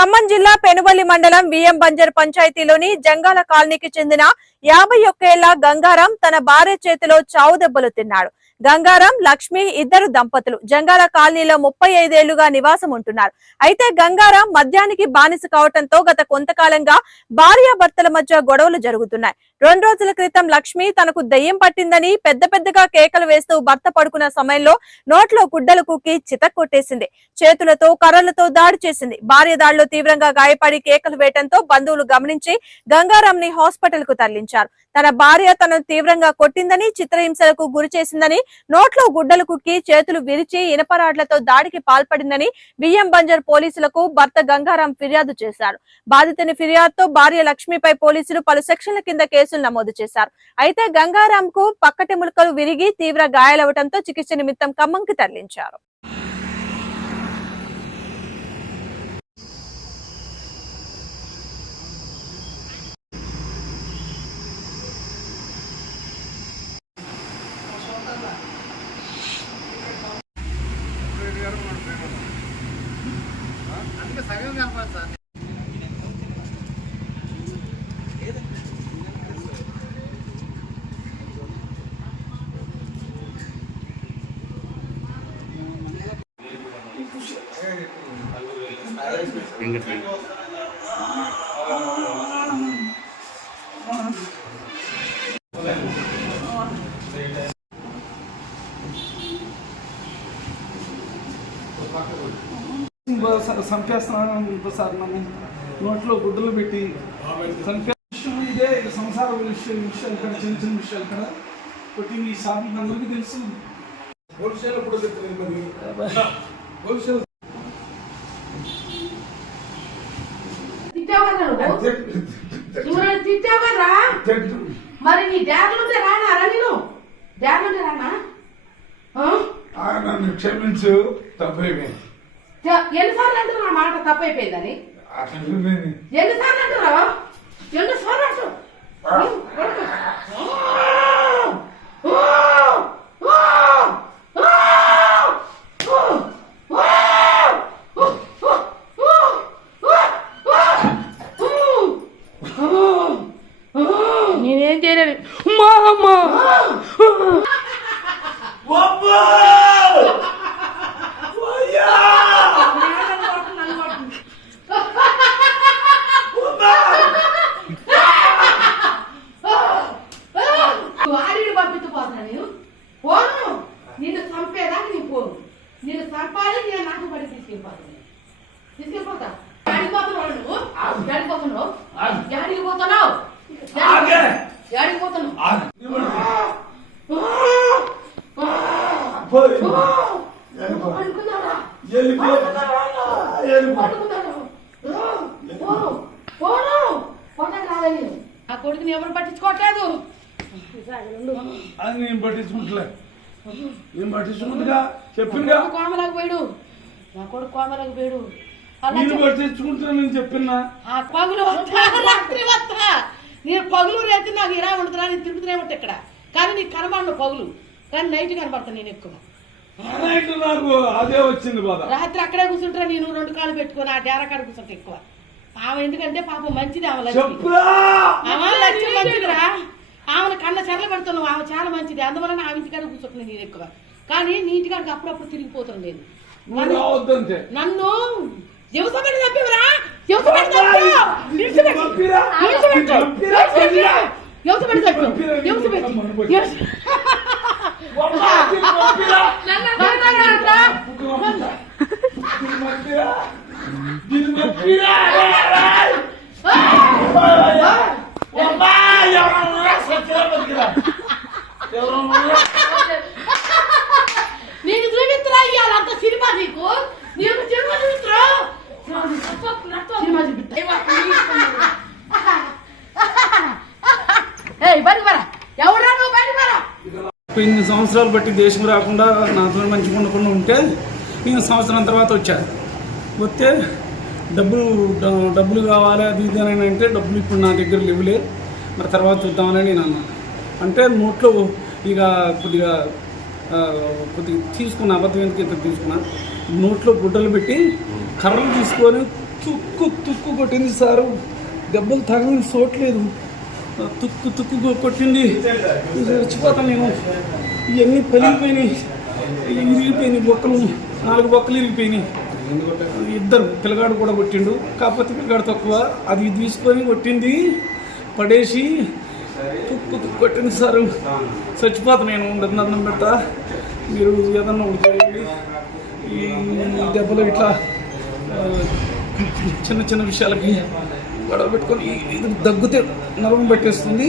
ఖమ్మం జిల్లా పెనుబల్లి మండలం విఎం బంజర్ పంచాయతీలోని జంగాల కాలనీకి చెందిన యాభై ఒక్కేళ్ళ గంగారాం తన భార్య చేతిలో చావు దెబ్బలు తిన్నాడు. గంగారాం లక్ష్మి ఇద్దరు దంపతులు. జంగాల కాలనీలో ముప్పై ఐదేళ్ళుగా నివాసం ఉంటున్నారు. అయితే గంగారాం మద్యానికి బానిస కావటంతో గత కొంతకాలంగా భార్యాభర్తల మధ్య గొడవలు జరుగుతున్నాయి. రెండు రోజుల క్రితం లక్ష్మి తనకు దయ్యం పట్టిందని పెద్ద పెద్దగా కేకలు వేస్తూ భర్త పడుకున్న సమయంలో నోట్లో గుడ్డలు కుక్కి చితక్కొట్టేసింది. చేతులతో కర్రలతో దాడి చేసింది. భార్య దాడిలో తీవ్రంగా గాయపడి కేకలు వేయటంతో బంధువులు గమనించి గంగారాం ని హాస్పిటల్కు తరలించారు. తన భార్య తనను తీవ్రంగా కొట్టిందని చిత్రహింసలకు గురి చేసిందని నోట్లో గుడ్డలు కుక్కి చేతులు విరిచి ఇనపరాడ్లతో దాడికి పాల్పడిందని బియ్యం బంజర్ పోలీసులకు భర్త గంగారాం ఫిర్యాదు చేశారు. బాధితుని ఫిర్యాదుతో భార్య లక్ష్మిపై పోలీసులు పలు సెక్షన్ల కింద కేసులు నమోదు చేశారు. అయితే గంగారాం కు పక్కటి ములకలు విరిగి తీవ్ర గాయాలవడంతో చికిత్స నిమిత్తం ఖమ్మంకి తరలించారు. எங்கிட்ட చంపేస్తున్నాను సార్ నన్ను నోట్లో గుడ్డలు పెట్టి చంపే విషయం ఇదే సంసార విషయం విషయాలు ఇక్కడ చిన్న చిన్న విషయాలు ఇక్కడ. కొట్టి ఈ సార్ అందరికీ తెలుసు. మరి. నీ డాడ్లు ఉంటే రానారా నేను? డాడ్లు ఉంటే రానా? ఆ? నన్ను క్షమించు చె- ఎన్నిసార్లు అంటారు నా మాట? తప్పైపోయిందని? ఎన్నిసార్లు అంటారా ఎన్నిసార్లు అంటారు నేనేం చేయలేదు మా అమ్మ వాడిని పంపించబోతున్నా నేను పోను నిన్ను చంపేదాకా నేను పోను నిన్ను చంపాలి నేను నాకు పడి తీసుకెళ్ళిపోతాను. తీసుకెళ్ళిపోతా. యాడికి పోతున్నావు నువ్వు? యాడికి యాడికి యాడికి నా కొడుకుని ఎవరు పట్టించుకోవట్లేదు? అది నేను పట్టించుకుంటలే. నేను పట్టించుకుంటుగా చెప్పిందిగా కోమలకు పోయాడు. నా కొడుకు కోమలకు అలా నేను. పట్టించుకుంటున్నా నేను చెప్పినా. ఆ పగులు వస్తా రాత్రి వస్తా నేను పగులు రేతి నాకు ఇలా ఉంటుందా నేను తిరుగుతూనే ఉంటా ఇక్కడ. కానీ నీకు కనబడను పగులు. కానీ నైట్ కనబడతాను నేను ఎక్కువ. నాకు అదే వచ్చింది బాధ. రాత్రి అక్కడే కూర్చుంటా నేను రెండు కాళ్ళు పెట్టుకొని ఆ డేరా కాడ కూర్చుంటా ఎక్కువ. ఆమె ఎందుకంటే పాపం మంచిది ఆమె లక్ష్మి. ఆమె లక్ష్మి మంచిదిరా. ఆమెను కన్న చెరలు పెడుతున్నావు ఆమె చాలా మంచిది. అందువలన ఆమె ఇంటికాడ కూర్చుంటున్నాను నేను ఎక్కువ. కానీ నీ ఇంటికాడికి అప్పుడప్పుడు తిరిగిపోతున్నాను నేను. నువ్వు రావద్దంటే నన్ను యువసబడి చంపివరా యువసబడి చంపు నిలిచిపెట్టు పంపిరా. నిలిచిపెట్టు పంపిరా. యువసబడి చంపు పంపిరా. యువసబడి పంపిరా. పంపిరా. దీన్ని పంపిరా. అమ్మా, సినిమా నీకు? నీకు సినిమా ఎవరా నువ్వు? బయటికి పరా. ఇన్ని సంవత్సరాలు బట్టి దేశం రాకుండా నాతో మంచిగా ఉండకుండా ఉంటే నేను సంవత్సరం తర్వాత వచ్చా? వస్తే డబ్బులు డబ్బులు కావాలి అది ఇది అని అంటే డబ్బులు ఇప్పుడు నా దగ్గర లేవులే. మరి తర్వాత చూద్దామని నేను అన్నా. అంటే నోట్లో ఇక కొద్దిగా కొద్దిగా తీసుకున్న అబద్ధం ఎందుకు ఇంత తీసుకున్నా? నోట్లో గుడ్డలు పెట్టి కర్రలు తీసుకొని తుక్కు తుక్కు కొట్టింది సారు. దెబ్బలు తగలని చోట్లేదు తుక్కు తుక్కు కొట్టింది. చచ్చిపోతాను నేను. ఇవన్నీ పలిగిపోయినాయి ఇరిగిపోయినాయి బొక్కలు. నాలుగు బొక్కలు ఇరిగిపోయినాయి. ఇద్దరు పిల్లగాడు కూడా కొట్టిండు. కాకపోతే పిల్లగాడు తక్కువ. అది తీసుకొని కొట్టింది. పడేసి తుక్కు తుక్కు కొట్టింది సారు. చచ్చిపోతాను నేను. అన్నం పెడతా మీరు ఏదన్నా ఒకటి చేయండి ఈ దెబ్బలు ఇట్లా చిన్న చిన్న విషయాలకి గొడవ పెట్టుకొని ఇది దగ్గుతే నరం పెట్టేస్తుంది.